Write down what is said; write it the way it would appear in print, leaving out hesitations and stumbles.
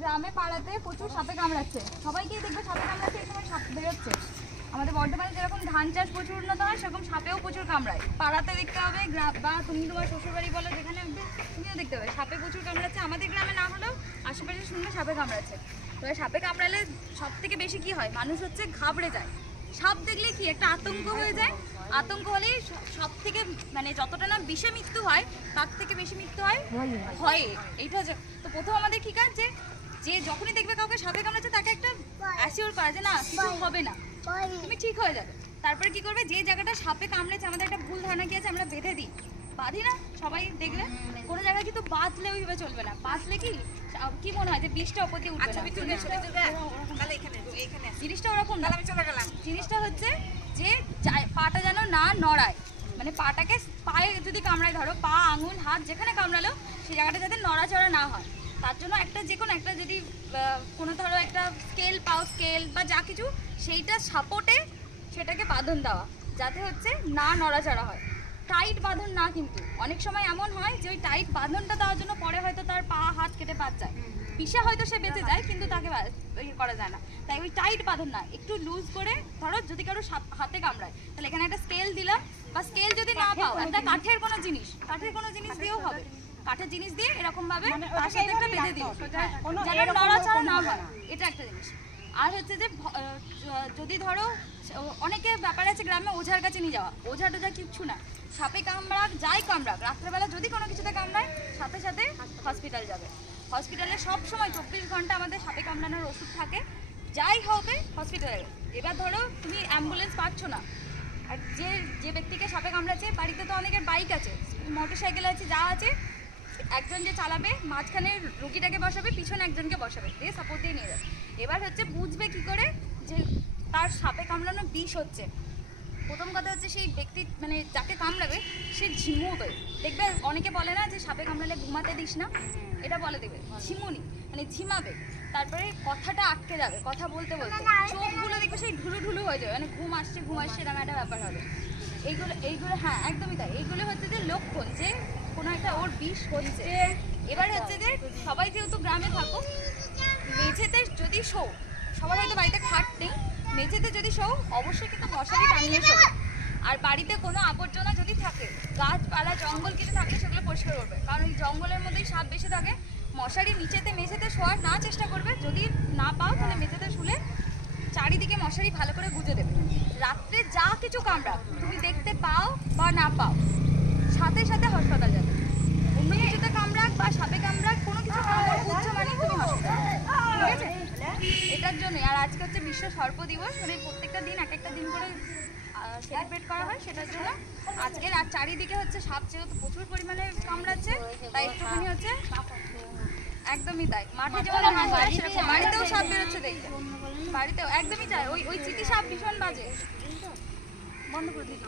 গ্রামে পাড়াতে প্রচুর সাপে কামড়াচ্ছে, সবাইকেই দেখবে সাপে কামড়াচ্ছে, এই সময় সাপ বেরোচ্ছে। আমাদের বর্ধমানে যেরকম ধান চাষ প্রচুর উন্নত হয়, সেরকম সাপেও প্রচুর কামড়ায়। পাড়াতে দেখতে হবে, বা তুমি তোমার শ্বশুরবাড়ি বলো যেখানে, তুমিও দেখতে হবে সাপে প্রচুর কামড়াচ্ছে। আমাদের গ্রামে না হলেও আশেপাশে শুনবে সাপে কামড়াচ্ছে। তবে সাপে কামড়ালে সব থেকে বেশি কি হয়, মানুষ হচ্ছে ঘাবড়ে যায়। সাপ দেখলে কি একটা আতঙ্ক হয়ে যায়। আতঙ্ক হলেই সব থেকে মানে যতটা না বিষে মৃত্যু হয়, তার থেকে বেশি মৃত্যু হয় ভয়ে। এইটা তো প্রথম আমাদের কি কাজ, যে যখনই দেখবে কাউকে সাপে কামড়াচ্ছে তাকে একটা অ্যাসিওর করা যে না কিছু হবে না, তুমি ঠিক হয়ে যাবে। তারপরে কি করবে, যে জায়গাটা সাপে কামড়েছে আমাদের একটা ভুল ধারণা কি আছে, আমরা বেঁধে দিই, বাঁধি না সবাই দেখলে। কোনো জায়গায় কিন্তু বাঁধলে ওইভাবে চলবে না। বাঁধলে কি মনে হয় যে বিষটা ওপর দিয়ে উঠবে না, জিনিসটা ওরকম না। জিনিসটা হচ্ছে যে পাটা যেন না নড়ায়, মানে পাটাকে পায়ে যদি কামড়ায়, ধরো পা আঙুল হাত যেখানে কামড়ালো সেই জায়গাটা যাতে নড়াচড়া না হয়, তার জন্য একটা যে কোনো একটা যদি কোনো ধরো একটা স্কেল পাও, স্কেল বা যা কিছু সেইটা সাপোর্টে সেটাকে বাঁধন দেওয়া, যাতে হচ্ছে না নড়াচড়া হয়। টাইট বাঁধন না, কিন্তু অনেক সময় এমন হয় যে ওই টাইট বাঁধনটা দেওয়ার জন্য পরে হয়তো তার পা হাত কেটে বাদ যায়, পিসে হয়তো সে বেঁচে যায় কিন্তু তাকে ইয়ে করা যায় না। তাই ওই টাইট বাঁধন না, একটু লুজ করে ধরো যদি কারো হাতে কামড়ায় তাহলে এখানে একটা স্কেল দিলাম, বা স্কেল যদি না পাও একটা কাঠের কোনো জিনিস দিয়েও হবে। কাঠের জিনিস দিয়ে এরকম ভাবে তার সাথে একটা বেঁধে দিও যেন নড়াচড়া না হয়, এটা একটা জিনিস। আর হচ্ছে যে যদি ধরো অনেকে ব্যাপার আছে গ্রামে ওঝার কাছে নিয়ে যাওয়া, ওঝা টোঝা কিচ্ছু না, সাপে কামড়াক যাই কামড়াক, রাত্রেবেলা যদি কোনো কিছুতে কামড়ায় সাথে সাথে হসপিটাল যাবে। হসপিটালে সব সময় 24 ঘন্টা আমাদের সাপে কামড়ানোর ওষুধ থাকে, যাই হবে হসপিটালে। এবার ধরো তুমি অ্যাম্বুলেন্স পাচ্ছ না, আর যে ব্যক্তিকে সাপে কামড়াচ্ছে বাড়িতে তো অনেকের বাইক আছে, মোটর সাইকেল আছে, যা আছে, একজন যে চালাবে মাঝখানে রুগীটাকে বসাবে, পিছনে একজনকে বসাবে, দিয়ে সাপোর্ট দিয়ে নিয়ে যাবে। এবার হচ্ছে বুঝবে কি করে যে তার সাপে কামড়ানো বিষ হচ্ছে। প্রথম কথা হচ্ছে সেই ব্যক্তি মানে যাকে কামড়াবে সে ঝিমুবে। দেখবে অনেকে বলে না যে সাপে কামড়ালে ঘুমাতে দিস না, এটা বলে দেবে ঝিমুনি, মানে ঝিমাবে। তারপরে কথাটা আটকে যাবে, কথা বলতে বলতে চোখগুলো দেখবে সেই ঢুলু ঢুলু হয়ে যাবে, মানে ঘুম আসছে এরকম একটা ব্যাপার হবে। এইগুলো হ্যাঁ একদমই তাই, এইগুলো হচ্ছে যে লক্ষণ যে কোনো একটা ওর বিষ হচ্ছে। এবার হচ্ছে যে সবাই যেহেতু গ্রামে থাকো, মেঝেতে যদি শো, সবার হয়তো বাড়িতে খাট নেই, মেঝেতে যদি শো অবশ্যই কিন্তু মশারি টাঙিয়ে শো। আর বাড়িতে কোনো আবর্জনা যদি থাকে, গাছপালা জঙ্গল কিছু থাকলে সেগুলো পরিষ্কার করবে, কারণ এই জঙ্গলের মধ্যেই সাপ বেশি থাকে। মশারি মেঝেতে শোয়ার না চেষ্টা করবে, যদি না পাও তাহলে মেঝেতে শুলে চারিদিকে মশারি ভালো করে গুঁজে দেবে। রাত্রে যা কিছু কামড়া তুমি দেখতে পাও বা না পাও, সাথে সাথে হাসপাতাল যাবে। অন্য কিছুতে কামড়াক বা সাপে কামড়াক, কোনো কিছু কামড় বুঝছো মানে তুমি হসপিটাল, ঠিক আছে? এটার জন্য। আর আজকে হচ্ছে বিশ্ব সর্প দিবস, মানে প্রত্যেকটা দিন এক একটা দিন করে সেলিব্রেট করা হয়, সেটার জন্য আজকে। আর চারিদিকে হচ্ছে সাপ যেহেতু প্রচুর পরিমাণে কামড়াচ্ছে, তাই একটুখানি হচ্ছে একদমই তাই। মাঠে যেমন সেরকম বাড়িতেও সাপ বেরোচ্ছে দেখতে, বাড়িতেও একদমই চাই। ওই চিঠি সাপ ভীষণ বাজে, বন্ধ করে দিই।